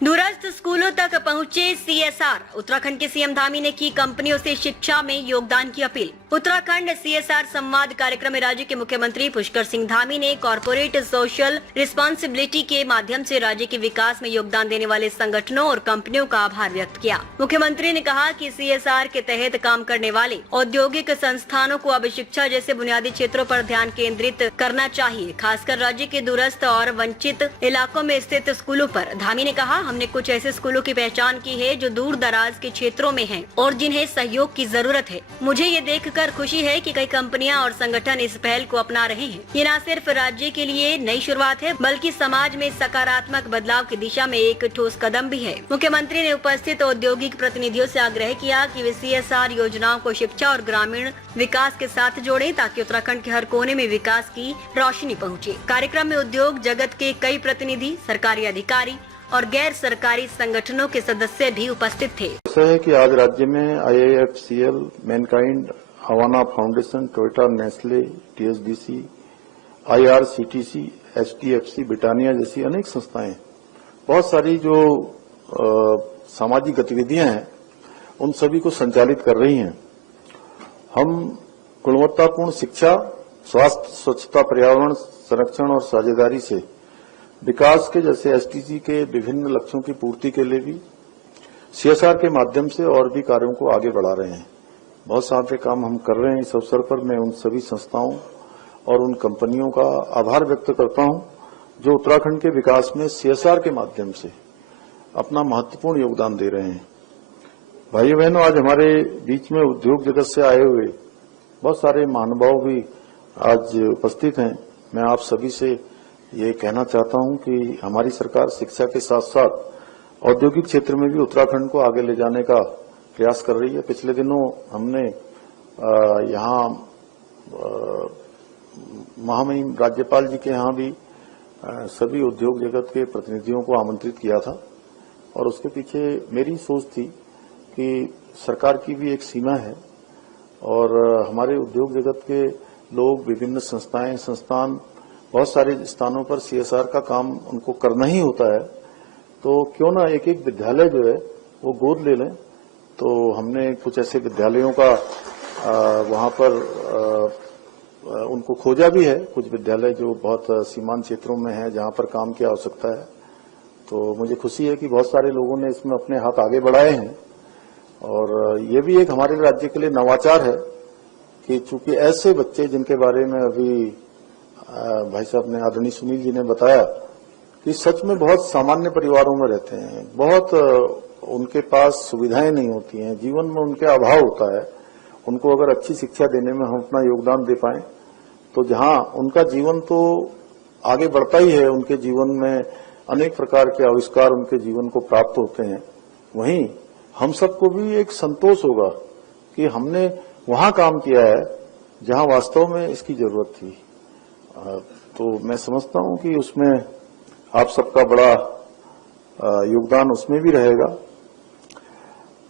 दूरस्थ स्कूलों तक पहुंचे सीएसआर। उत्तराखंड के सीएम धामी ने की कंपनियों से शिक्षा में योगदान की अपील। उत्तराखंड सीएसआर संवाद कार्यक्रम में राज्य के मुख्यमंत्री पुष्कर सिंह धामी ने कॉर्पोरेट सोशल रिस्पांसिबिलिटी के माध्यम से राज्य के विकास में योगदान देने वाले संगठनों और कंपनियों का आभार व्यक्त किया। मुख्यमंत्री ने कहा कि सीएसआर के तहत काम करने वाले औद्योगिक संस्थानों को अब शिक्षा जैसे बुनियादी क्षेत्रों पर ध्यान केंद्रित करना चाहिए, खासकर राज्य के दूरस्थ और वंचित इलाकों में स्थित स्कूलों पर। धामी ने कहा, हमने कुछ ऐसे स्कूलों की पहचान की है जो दूर दराज के क्षेत्रों में हैं और जिन्हें सहयोग की जरूरत है। मुझे ये देखकर खुशी है कि कई कंपनियां और संगठन इस पहल को अपना रहे हैं। ये न सिर्फ राज्य के लिए नई शुरुआत है, बल्कि समाज में सकारात्मक बदलाव की दिशा में एक ठोस कदम भी है। मुख्यमंत्री ने उपस्थित औद्योगिक प्रतिनिधियों से आग्रह किया कि वे सीएसआर योजनाओं को शिक्षा और ग्रामीण विकास के साथ जोड़ें, ताकि उत्तराखंड के हर कोने में विकास की रोशनी पहुँचे। कार्यक्रम में उद्योग जगत के कई प्रतिनिधि, सरकारी अधिकारी और गैर सरकारी संगठनों के सदस्य भी उपस्थित थे। ऐसा है कि आज राज्य में IIFCL, Mankind, Havana Foundation, Toyota, Nestle, TSDC, IRCTC, HDFC, Britannia जैसी अनेक संस्थाएं, बहुत सारी जो सामाजिक गतिविधियां हैं उन सभी को संचालित कर रही हैं। हम गुणवत्तापूर्ण शिक्षा, स्वास्थ्य, स्वच्छता, पर्यावरण संरक्षण और साझेदारी से विकास के जैसे SDG के विभिन्न लक्ष्यों की पूर्ति के लिए भी CSR के माध्यम से और भी कार्यों को आगे बढ़ा रहे हैं। बहुत सारे काम हम कर रहे हैं। इस अवसर पर मैं उन सभी संस्थाओं और उन कंपनियों का आभार व्यक्त करता हूं जो उत्तराखंड के विकास में CSR के माध्यम से अपना महत्वपूर्ण योगदान दे रहे हैं। भाइयों बहनों, आज हमारे बीच में उद्योग जगत से आए हुए बहुत सारे महानुभाव भी आज उपस्थित हैं। मैं आप सभी से ये कहना चाहता हूं कि हमारी सरकार शिक्षा के साथ साथ औद्योगिक क्षेत्र में भी उत्तराखंड को आगे ले जाने का प्रयास कर रही है। पिछले दिनों हमने यहाँ महामहिम राज्यपाल जी के यहाँ भी सभी उद्योग जगत के प्रतिनिधियों को आमंत्रित किया था और उसके पीछे मेरी सोच थी कि सरकार की भी एक सीमा है और हमारे उद्योग जगत के लोग, विभिन्न संस्थान बहुत सारे स्थानों पर CSR का काम उनको करना ही होता है, तो क्यों ना एक एक विद्यालय जो है वो गोद ले लें। तो हमने कुछ ऐसे विद्यालयों का वहां पर उनको खोजा भी है, कुछ विद्यालय जो बहुत सीमांत क्षेत्रों में है जहां पर काम की आवश्यकता है। तो मुझे खुशी है कि बहुत सारे लोगों ने इसमें अपने हाथ आगे बढ़ाए हैं और ये भी एक हमारे राज्य के लिए नवाचार है कि चूंकि ऐसे बच्चे जिनके बारे में अभी भाई साहब ने, आदरणीय सुनील जी ने बताया कि सच में बहुत सामान्य परिवारों में रहते हैं, बहुत उनके पास सुविधाएं नहीं होती हैं, जीवन में उनके अभाव होता है। उनको अगर अच्छी शिक्षा देने में हम अपना योगदान दे पाएं तो जहां उनका जीवन तो आगे बढ़ता ही है, उनके जीवन में अनेक प्रकार के आविष्कार उनके जीवन को प्राप्त होते हैं, वहीं हम सबको भी एक संतोष होगा कि हमने वहां काम किया है जहां वास्तव में इसकी जरूरत थी। तो मैं समझता हूं कि उसमें आप सबका बड़ा योगदान उसमें भी रहेगा।